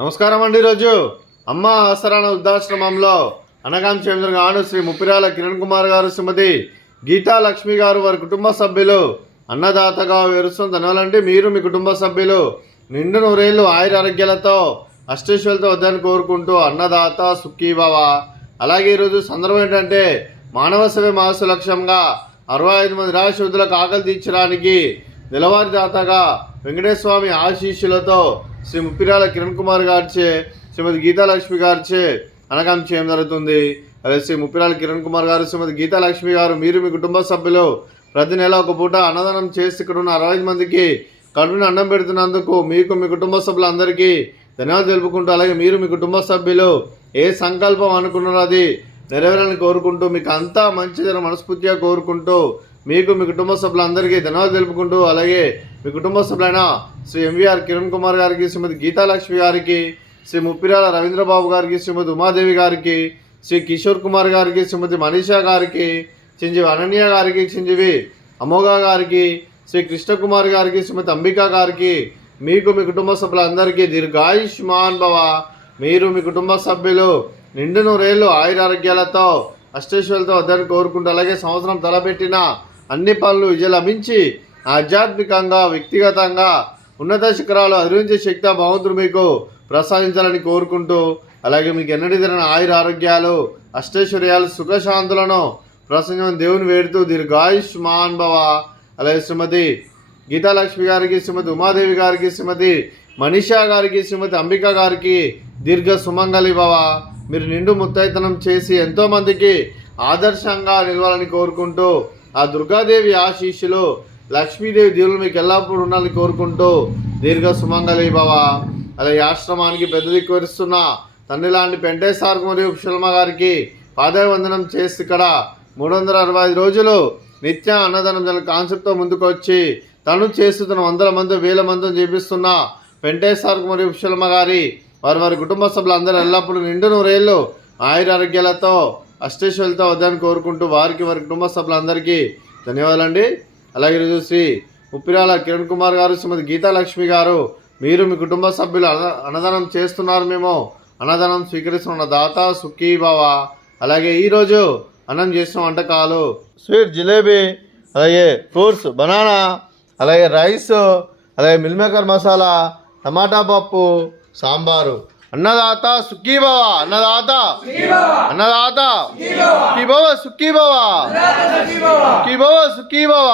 నమస్కారం అండి. ఈరోజు అమ్మ ఆసరాన వృద్ధాశ్రమంలో అనగాం చంద్రగాను శ్రీ ముప్పిరాల కిరణ్ కుమార్ గారు, శ్రీమతి గీతా లక్ష్మి గారు, వారి కుటుంబ సభ్యులు అన్నదాతగా వివరిస్తున్న ధన్యవాదాలండి. మీరు మీ కుటుంబ సభ్యులు నిండు నూరేళ్లు ఆయుర ఆరోగ్యాలతో అష్టైశ్వర్యాలతో వద్దని కోరుకుంటూ అన్నదాత సుఖీభవ. అలాగే ఈరోజు సందర్భం ఏంటంటే మానవ సేవ మాస లక్ష్యంగా 65 మంది నిరాశ్రితులకు ఆకలి తీర్చడానికి నెలవారీ దాతగా వెంకటేశ్వర స్వామి ఆశీస్సులతో శ్రీ ముప్పిరాల కిరణ్ కుమార్ గారిచే, శ్రీమతి గీతాలక్ష్మి గారిచే అనగాం చేయడం జరుగుతుంది. అదే శ్రీ ముప్పిరాల కిరణ్ కుమార్ గారు, శ్రీమతి గీతాలక్ష్మి గారు, మీరు మీ కుటుంబ సభ్యులు ప్రతి నెల ఒక పూట అన్నదానం చేసి ఇక్కడ ఉన్న 65 మందికి కడుపుని అన్నం పెడుతున్నందుకు మీకు మీ కుటుంబ సభ్యులందరికీ ధన్యవాదాలు తెలుపుకుంటూ, అలాగే మీరు మీ కుటుంబ సభ్యులు ఏ సంకల్పం అనుకున్నారో అది నెరవేరాలని కోరుకుంటూ, మీకు అంతా మంచి జరగ మనస్ఫూర్తిగా కోరుకుంటూ, మీకు మీ కుటుంబ సభ్యులందరికీ ధన్యవాదాలు తెలుపుకుంటూ, అలాగే మీ కుటుంబ సభ్యులైన శ్రీ ఎంవీఆర్ కిరణ్ కుమార్ గారికి, శ్రీమతి గీతాలక్ష్మి గారికి, శ్రీ ముప్పిరాల రవీంద్రబాబు గారికి, శ్రీమతి ఉమాదేవి గారికి, శ్రీ కిషోర్ కుమార్ గారికి, శ్రీమతి మనీషా గారికి, చింజీవి అనన్య గారికి, చింజీవి అమోఘ గారికి, శ్రీ కృష్ణకుమార్ గారికి, శ్రీమతి అంబికా గారికి, మీకు మీ కుటుంబ సభ్యులందరికీ దీర్ఘాయుష్మాన్ భవ. మీరు మీ కుటుంబ సభ్యులు నిండు నూరేళ్లు ఆయురారోగ్యాలతో అష్టైశ్వర్యాలతో వద్దని కోరుకుంటూ, అలాగే సంవత్సరం తలపెట్టిన అన్ని పనులు విజయం లభించి ఆధ్యాత్మికంగా వ్యక్తిగతంగా ఉన్నత శిఖరాలు అధిరోహించే శక్తి భగవంతుడు మీకు ప్రసాదించాలని కోరుకుంటూ, అలాగే మీకు ఎన్నటి జరిగిన ఆయుర ఆరోగ్యాలు అష్టైశ్వర్యాలు సుఖశాంతులను ప్రసంగం దేవుని వేడుతూ దీర్ఘాయుష్మాన్ భవ. అలాగే శ్రీమతి గీతాలక్ష్మి గారికి, శ్రీమతి ఉమాదేవి గారికి, శ్రీమతి మనీషా గారికి, శ్రీమతి అంబికా గారికి దీర్ఘ సుమంగళి భవ. మీరు నిండు ముత్తైతనం చేసి ఎంతోమందికి ఆదర్శంగా నిలవాలని కోరుకుంటూ, ఆ దుర్గాదేవి ఆశీస్సులు లక్ష్మీదేవి దేవులు మీకు ఎల్లప్పుడూ ఉండాలని కోరుకుంటూ దీర్ఘ సుమంగళి భవ. అలాగే ఆశ్రమానికి పెద్ద దిక్కు వరిస్తున్న తండ్రి లాంటి పెంటేశ్వర మరియు శల్మ గారికి పాదాభివందనం చేసి ఇక్కడ 365 రోజులు నిత్య అన్నదానం కాన్సెప్ట్తో ముందుకు వచ్చి తను చేస్తున్న 100 మంది 1000 మందిని చేపిస్తున్న పెంటేశ్వర మరియు శల్మ గారి వారి కుటుంబ సభ్యులందరూ ఎల్లప్పుడూ నిండు నూరేళ్లు ఆయురారోగ్యాలతో అష్టైశ్వర్యాలతో వద్దని కోరుకుంటూ వారి కుటుంబ సభ్యులందరికీ ధన్యవాదాలండి. అలాగే ఈరోజు శ్రీ ముప్పిరాల కిరణ్ కుమార్ గారు, శ్రీమతి గీతాలక్ష్మి గారు, మీరు మీ కుటుంబ సభ్యులు అన్నదానం చేస్తున్నారు. మేము అన్నదానం స్వీకరిస్తున్న దాత సుఖీభవ. అలాగే ఈరోజు అన్నం చేసిన వంటకాలు స్వీట్ జిలేబీ, అలాగే ఫ్రూట్స్ బనానా, అలాగే రైస్, అలాగే మిల్ మేకర్ మసాలా, టమాటా పప్పు, సాంబారు. అన్నదాత సుఖీభవ, అన్నదాత అన్నదాత సుఖీభవ, సుఖీభవ సుఖీభవ, సుఖీభవ.